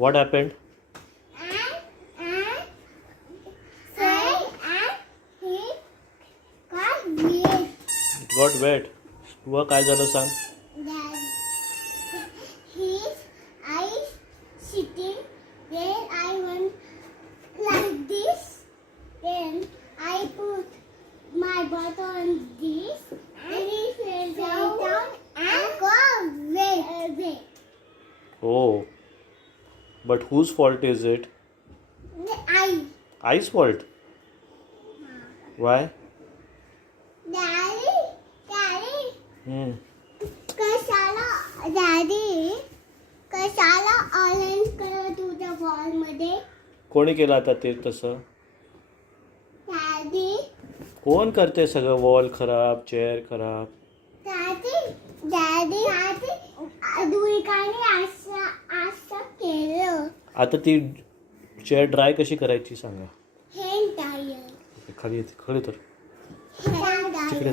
What happened? It got wet. तुला काय झालं सांग? His eyes sitting. Then I went like this. Then I put my bottle on this, and he fell down and got wet. Oh. But whose fault is it? I's fault. Why? Daddy, Hmm. कशाला orange colour तुझ्या wall मध्ये? कोणी केलं आता ते तसं? Daddy, कोण करते सगळं? वॉल खराब, चेअर खराब. Daddy, दुर्गाने असं केलं. आता ती चेअर ड्राय कशी करायची सांगा? Hair dryer. खाली येते, खाली तर. हेअर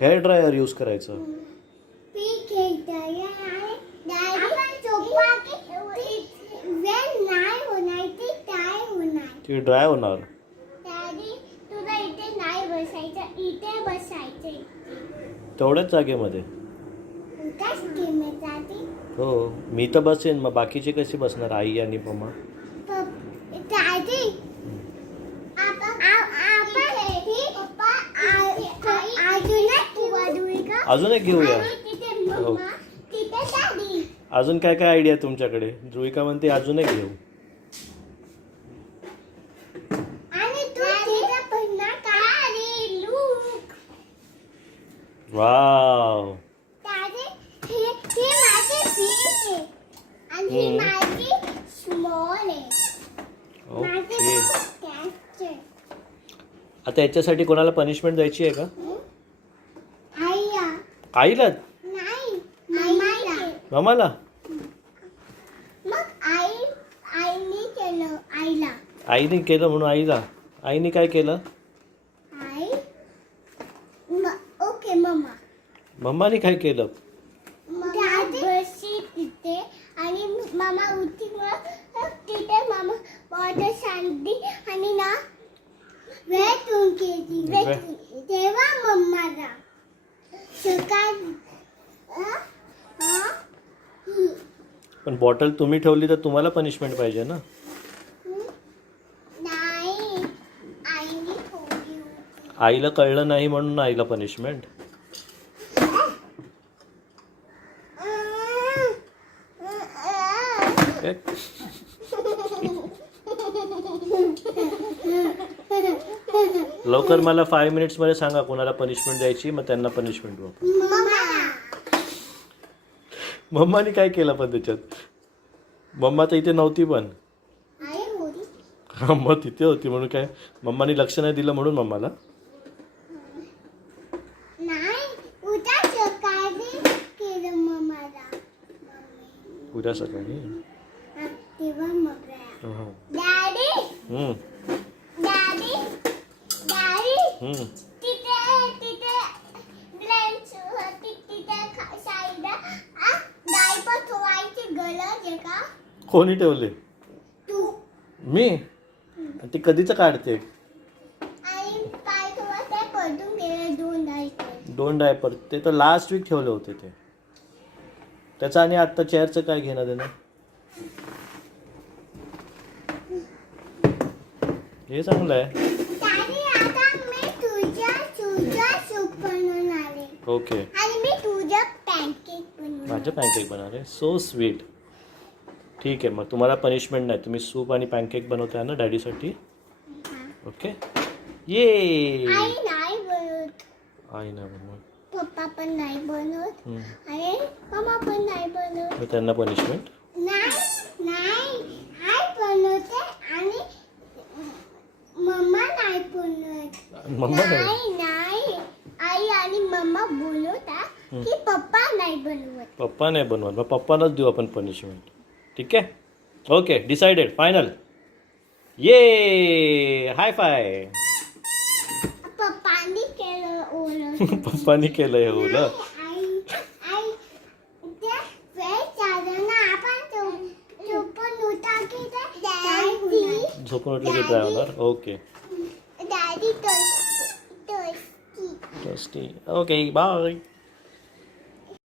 हेअर ड्रायर यूज करायचं. पीक हेअर ड्रायर आहे. आपण चोपा की वेल नाही होणार, ती ड्राय होणार. ती ड्राय होणार. डॅडी, तुला इथे नाही बसायचं, इथे बसायचं. तेवढ्याच जागेमध्ये. उगाच गेम जाती. हो, मी तर बसेन, मग बाकीचे कसे बसणार? आई आणि मम्मा. डॅडी, अजून एक घेऊया. हो. तिथे डॅडी. अजून काय काय आयडिया तुमच्याकडे? ध्रुविका म्हणते अजून एक घेऊ. आणि तू तिथे पण काय लुक. वाव. डॅडी, ही माझी फिश आहे आणि ही माझी स्मॉल आहे. ओके. कॅच आहे. आता याच्यासाठी कोणाला पनिशमेंट द्यायची आहे का? आईला? नाही, मम्माला. मम्माला? मग आईने केलं आईला. आईने केलं म्हणून आईला. आईने काय केलं? Okay mamma. मम्माने काय केलं? बशी तिथे आणि मामा उठी तिथे मामा बॉटल सांडली आणि ना वेटून केली. तेव्हा मम्माला पण बॉटल तुम्ही ठेवली तर तुम्हाला पनिशमेंट पाहिजे ना? नाही, आईने ठेवली. आईला कळलं नाही म्हणून आईला पनिशमेंट. लवकर मला 5 मिनिट्स मध्ये सांगा कोणाला पनिशमेंट द्यायची, मग त्यांना पनिशमेंट देऊ. मम्माने काय केलं पण त्याच्यात? मम्मा तर इथे नव्हती पण. मग तिथे होती म्हणून काय मम्माने लक्ष नाही दिलं म्हणून मम्माला? उद्या सकाळी. कोणी ठेवले? मी? ती कधीच काढते. 2 डायपर ते तर लास्ट वीक ठेवले होते ते. त्याचं आणि आत्ता चेअरचं काय घेणं देणं? हे चांगलं आहे. ओके. माझं पॅनकेक बनवले. So sweet. ठीक आहे, मग तुम्हाला पनिशमेंट नाही. तुम्ही सूप आणि पॅनकेक बनवताय ना डॅडीसाठी. ओके. ये आई नाही बनवत. पप्पा पण नाही बनवत आणि मम्मा पण नाही बनवत. त्यांना पनिशमेंट नाही बनवते आणि मम्मा नाही बनवत. मम्मा नाही आई आणि मम्मा बोलवतात की पप्पा नाही बनवत. पप्पा नाही बनवत, मग पप्पालाच देऊ आपण पनिशमेंट. ठीक आहे. Okay, decided, final. ये हाय फाय. पप्पांनी केलं ओलं. पप्पानी केलं हे ओलं. झोपून उठले की ट्राय होणार. Okay daddy toasty toasty. Okay bye.